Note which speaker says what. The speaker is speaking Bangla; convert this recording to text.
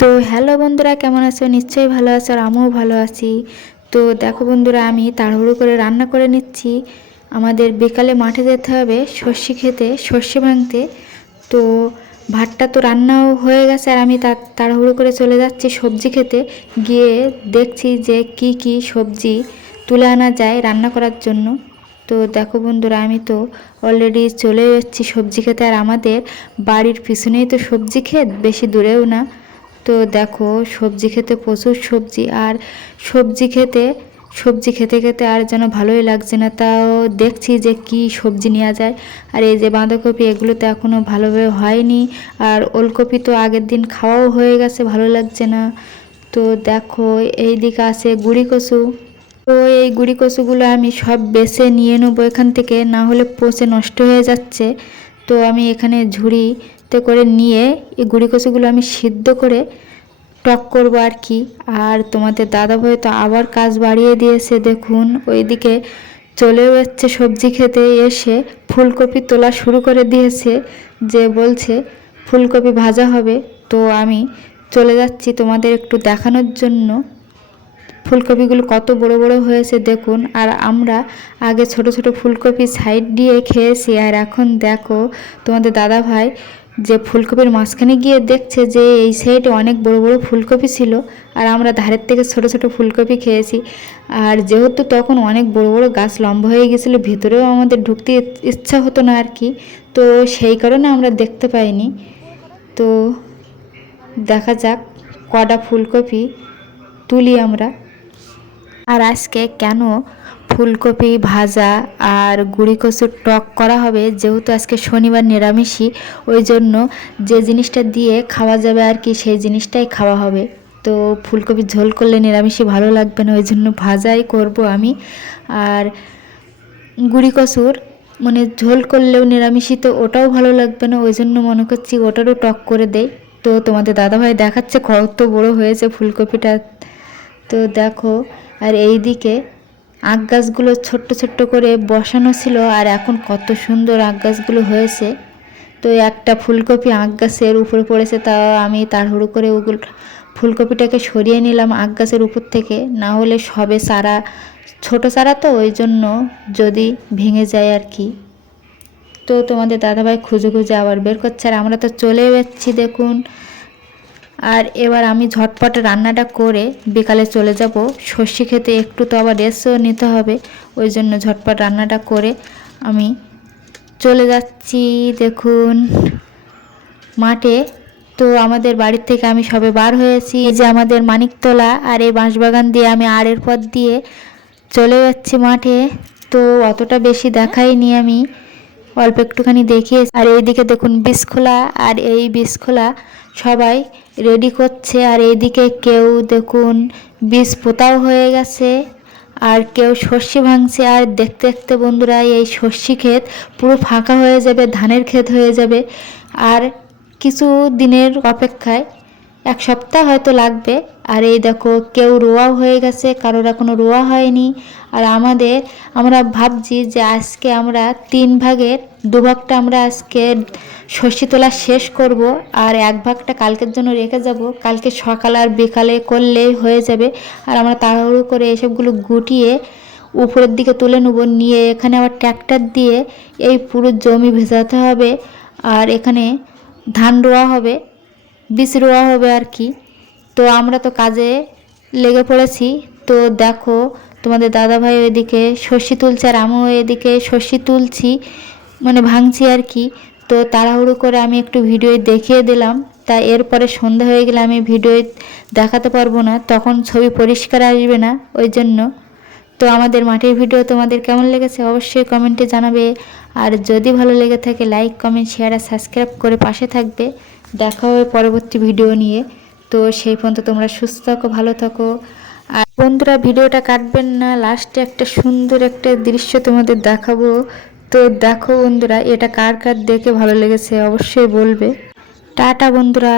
Speaker 1: তো হ্যালো বন্ধুরা, কেমন আছো? নিশ্চয়ই ভালো আছো আর আমিও ভালো আছি। তো দেখো বন্ধুরা, আমি তাড়াহুড়ো করে রান্না করে নিচ্ছি। আমাদের বিকালে মাঠে যেতে হবে, সর্ষে খেতে, সর্ষে ভাঙতে। তো ভাতটা তো রান্নাও হয়ে গেছে আর আমি তাড়াহুড়ো করে চলে যাচ্ছি সবজি খেতে। গিয়ে দেখছি যে কি কি সবজি তুলে আনা যায় রান্না করার জন্য। তো দেখো বন্ধুরা, আমি তো অলরেডি চলে যাচ্ছি সবজি খেতে আর আমাদের বাড়ির পিছনেই তো সবজি ক্ষেত, বেশি দূরেও না। তো দেখো, সবজি খেতে প্রচুর সবজি, আর সবজি খেতে সবজি খেতে খেতে আর যেন ভালোই লাগছে না। তাও দেখছি যে কি সবজি নেওয়া যায়। আর এই যে বাঁধাকপি, এগুলো তো এখনও ভালোভাবে হয়নি। আর ওলকপি তো আগের দিন খাওয়াও হয়ে গেছে, ভালো লাগছে না। তো দেখো এই দিকে আছে গুড়ি কচু। তো এই গুড়ি কচুগুলো আমি সব বেছে নিয়ে নেব এখান থেকে, না হলে পচে নষ্ট হয়ে যাচ্ছে। তো আমি এখানে ঝুড়িতে করে নিয়ে এই গুড়ি কচুগুলো আমি সিদ্ধ করে টক করব আর কি। আর তোমাদের দাদা ভাই তো আবার কাজ বাড়িয়ে দিয়েছে, দেখুন। ওইদিকে চলেও যাচ্ছে সবজি খেতে, এসে ফুলকপি তোলা শুরু করে দিয়েছে, যে বলছে ফুলকপি ভাজা হবে। তো আমি চলে যাচ্ছি তোমাদের একটু দেখানোর জন্য। ফুলকপিগুলো কত বড় বড় হয়েছে, দেখুন। আর আমরা আগে ছোট ছোট ফুলকপি সাইড দিয়ে খেয়েছি, আর এখন দেখো তোমাদের দাদা ভাই যে ফুলকপির মাঝখানে গিয়ে দেখছে যে এই সাইডে অনেক বড় বড় ফুলকপি ছিল, আর আমরা ধারের থেকে ছোট ছোট ফুলকপি খেয়েছি। আর যেহেতু তখন অনেক বড় বড় গাছ লম্বা হয়ে গেছিল, ভিতরেও আমাদের ঢুকতে ইচ্ছা হতো না আর কি। তো সেই কারণে আমরা দেখতে পাইনি। তো দেখা যাক কটা ফুলকপি তুলি আমরা। আর আজকে কেন ফুলকপি, ভাজা আর গুঁড়ি কচুর টক করা হবে। যেহেতু আজকে শনিবার নিরামিষই, ওই জন্য যে জিনিসটা দিয়ে খাওয়া যাবে আর কি, সেই জিনিসটাই খাওয়া হবে। তো ফুলকপি ঝোল করলে নিরামিষই ভালো লাগবে না, ওই জন্য ভাজাই করব আমি। আর গুঁড়ি কচুর মানে ঝোল করলেও নিরামিষই তো ওটাও ভালো লাগবে না, ওই জন্য মনে করছি ওটারও টক করে দেই। তো তোমাদের দাদাভাই দেখাচ্ছে কত বড় হয়েছে ফুলকপিটা। তো দেখো, আর এই দিকে আখ গাছগুলো ছোট্ট ছোট্ট করে বসানো ছিল আর এখন কত সুন্দর আখ গাছগুলো হয়েছে। তো একটা ফুলকপি আখ গাছের উপরে পড়েছে, তা আমি তাড়াহুড়ো করে ওগুলো ফুলকপিটাকে সরিয়ে নিলাম আখ গাছের উপর থেকে। না হলে সবে চারা, ছোট চারা তো, ওই জন্য যদি ভেঙে যায় আর কি। তো তোমাদের দাদাভাই খুঁজে খুঁজে আবার বের করছে। আর আমরা তো চলে যাচ্ছি দেখুন। আর এবার আমি ঝটপট রান্নাটা করে বিকালে চলে যাব। সর্ষে খেতে একটু তো আবার রেস্টও নিতে হবে, ওই জন্য ঝটপট রান্নাটা করে আমি চলে যাচ্ছি। দেখুন, মাঠে তো আমাদের বাড়ির থেকে আমি সবে বার হয়েছি। যে আমাদের মানিকতলা আর এই বাঁশবাগান দিয়ে আমি আড়ের পথ দিয়ে চলে যাচ্ছি মাঠে। তো অতটা বেশি দেখাইনি আমি, অল্প একটুখানি দেখিয়েছি। আর এইদিকে দেখুন বিষখোলা আর এই বিষখোলা সবাই রেডি করছে। আর এইদিকে কেউ দেখুন, বীজ পোতাও হয়ে গেছে। আর কেউ সর্ষে ভাঙছে। আর দেখতে দেখতে বন্ধুরা, এই সর্ষে ক্ষেত পুরো ফাঁকা হয়ে যাবে, ধানের ক্ষেত হয়ে যাবে। আর কিছু দিনের অপেক্ষায় এক সপ্তাহ হয়তো লাগবে। আর এই দেখো, কেউ রোয়াও হয়ে গেছে, কারোর এখনও রোয়া হয়নি। আর আমাদের, আমরা ভাবছি যে আজকে আমরা তিন ভাগের, দু ভাগটা আমরা আজকে সর্ষে তোলা শেষ করব, আর এক ভাগটা কালকের জন্য রেখে যাব। কালকে সকাল আর বিকালে করলেই হয়ে যাবে। আর আমরা তাড়াহুড়ো করে এসবগুলো গুটিয়ে উপরের দিকে তুলে নেব, নিয়ে এখানে আবার ট্র্যাক্টর দিয়ে এই পুরো জমি ভেজাতে হবে। আর এখানে ধান রোয়া হবে। বীজ রোয়া হবে আর কি। তো আমরা তো কাজে লেগে পড়েছি। তো দেখো, তোমাদের দাদাভাই ওইদিকে সর্ষে তুলছে আর আমিও এদিকে সর্ষে তুলছি মানে ভাঙছি আর কি। তো তাড়াহুড়ো করে আমি একটু ভিডিও দেখিয়ে দিলাম। তা এরপরে সন্ধে হয়ে গেলে আমি ভিডিও দেখাতে পারব না, তখন ছবি পরিষ্কার আসবে না, ওই জন্য। তো আমাদের মাটির ভিডিও তোমাদের কেমন লেগেছে অবশ্যই কমেন্টে জানাবে। আর যদি ভালো লেগে থাকে, লাইক, কমেন্ট, শেয়ার আর সাবস্ক্রাইব করে পাশে থাকবে। দেখা হবে পরবর্তী ভিডিও নিয়ে। তো সেই পর্যন্ত তোমরা সুস্থ থাকো, ভালো থাকো। আর বন্ধুরা, ভিডিওটা কাটবেন না। লাস্টে একটা সুন্দর একটা দৃশ্য তোমাদের দেখাবো। তো দেখো বন্ধুরা, এটা কার কার দেখে ভালো লেগেছে? অবশ্যই বলবে। টাটা বন্ধুরা।